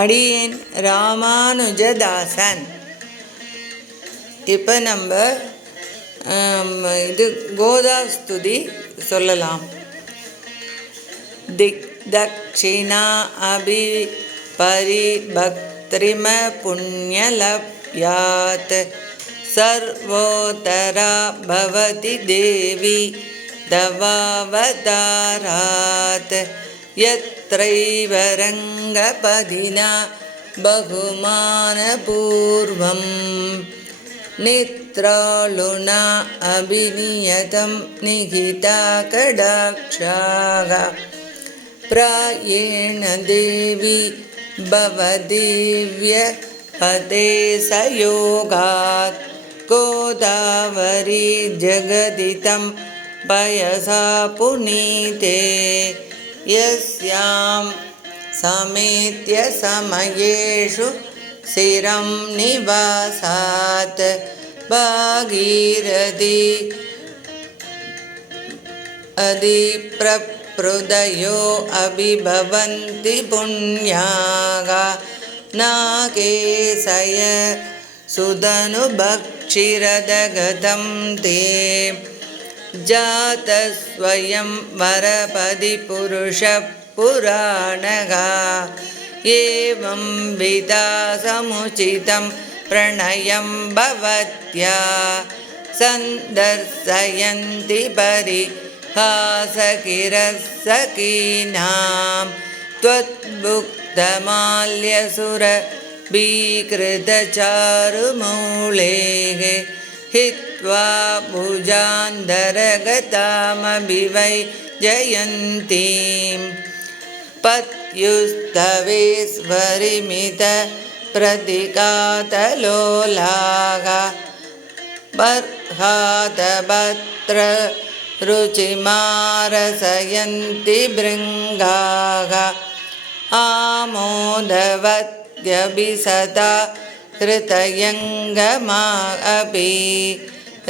அடியேன் ராமானுஜதாசன். இப்போ நம்ம இது கோதா ஸ்துதி சொல்லலாம். திக் தக்ஷிணா அபி பரிபக்திரிம புண்ணியலப்யாத். சர்வோதரா பவதி தேவி தவாவதாராத். यत्रैव रङ्गपदिना बहुमानपूर्वं नित्रालुना अभिनियतं निहिता कडाक्षाः। प्रायेण देवी भवदिव्य पदे सयोगात्। गोदावरी जगदितं पयसा पुनीते यस्यां समेत्य समयेषु शिरं निवासात् भागीरथी अधिप्रपृदयो अभिभवन्ति पुण्याः नाकेशय सुदनुभक्षिरदगतं ते जातस्वयं वरपदि पुरुषः पुराणः एवं विधा समुचितं प्रणयं भवत्या सन्दर्शयन्ति परिहासकिरः सखीनां त्वद्भुक्तमाल्यसुर विकृतचारुमूलेः हित्वा भुजान्तरगतामभिवै जयन्तीं पत्युस्तवेस्वरिमित प्रतिकातलोलाः। बर्हातभत्र रुचिमारसयन्ति भृङ्गाः। आमोदवत्यभिसदा हृतयङ्गमा अपि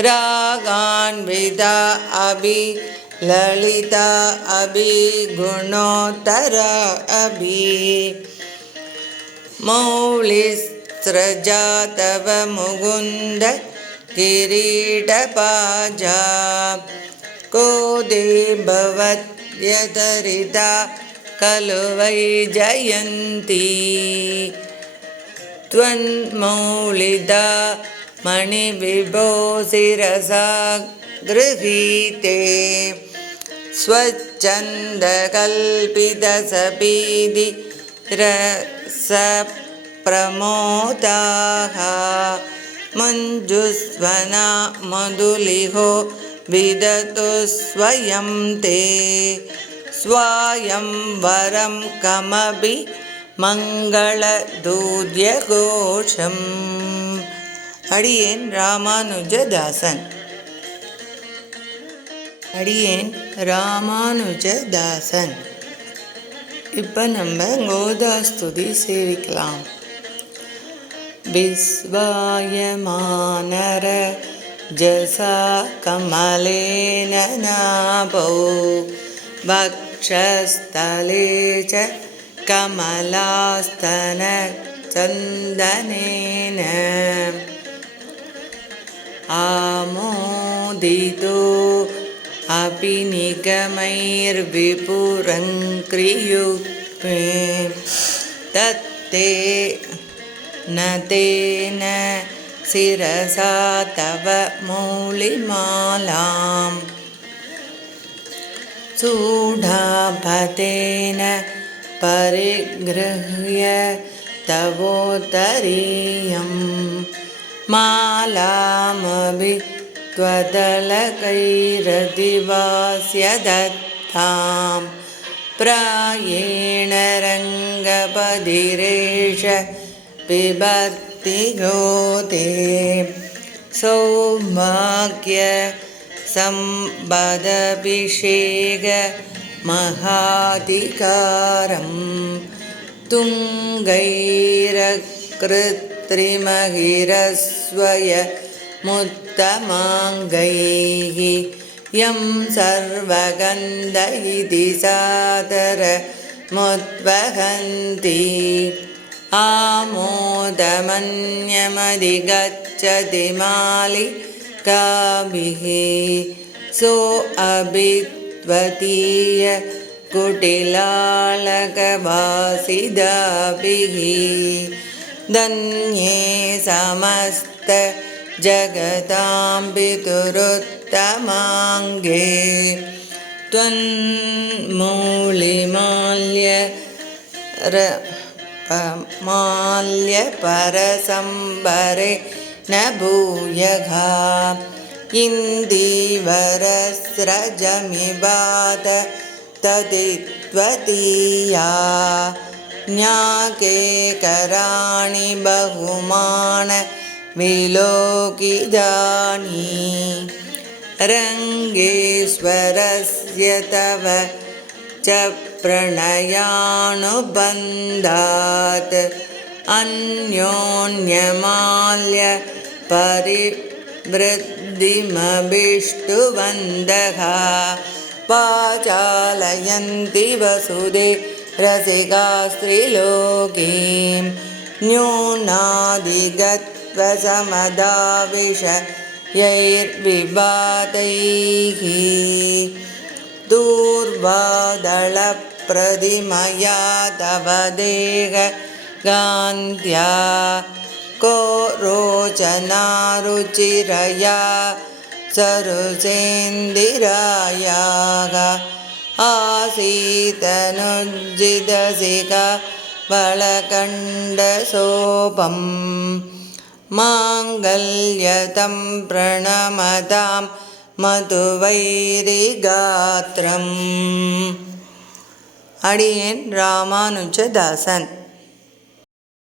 रागान्विता अभि ललिता अभि गुणोत्तरा अभि। मौलिस्रजा तव मुकुन्द किरीटपाजा। को खलु वै जयन्ती। त्वन्मौलिदा मणिविभो शिरसा गृहीते। स्वच्छन्दकल्पितसपीदि रसप्रमोदाः। मञ्जुस्वना मधुलिहो विदतु स्वयं ते। स्वायं वरं कमपि मङ्गलदूर्यघोषम्। அடியேன் ராமானுஜதாசன் அடியேன் ராமானுஜதாசன் இப்போ நம்ம கோதாஸ்துதி சேவிக்கலாம் विस्वायमानर जसा कमलेन नाभौ वक्षस्थले च कमलास्तनचन्दनेन आमोदितो अपि निगमैर्विपुरङ्क्रियुक्मे तत्ते न तेन शिरसा तव मौलिमालाम् चूडापतेन परिगृह्य तवोत्तरीयं मालामभि त्वदलकैरदिवास्य दत्तां प्रायेण रङ्गपदिरेष पिबर्ति गोते सौभाग्य सम्बदभिषेक महाधिकारं तुङ्गैरकृत्रिमहिरस्वय मुत्तमाङ्गैः यं सर्वगन्ध इति सादर मुद्वहन्ति। आमोदमन्यमधिगच्छति मालिकाभिः। सो अभित्वतीय कुटिलालकवासिदाभिः धन्ये समस्तजगतां पितुरुत्तमाङ्गे त्वन्मूलिमाल्य र माल्यपरसम्बरे न भूयघा। इन्दीवरस्रजमिबाद तदित्वतीया ज्ञाकेकराणि बहुमान विलोकिदानि रङ्गेश्वरस्य तव च प्रणयानुबन्धात् अन्योन्यमाल्य परिवृद्धिमभिष्टुबन्धः पाचालयन्ति वसुदे रसिका स्त्रीलोकीं न्यूनादिगत्वसमदाविष यैर्विवादैः दूर्वादळप्रतिमया तव देहगान्त्या को रोचनारुचिरया सरुचेन्दिरायाः आसीतनुज्जिदसिका बलकण्डसोपं माङ्गल्यतं प्रणमतां मधुवैरिगात्रम् அடியேன் ராமானுஜதாசன்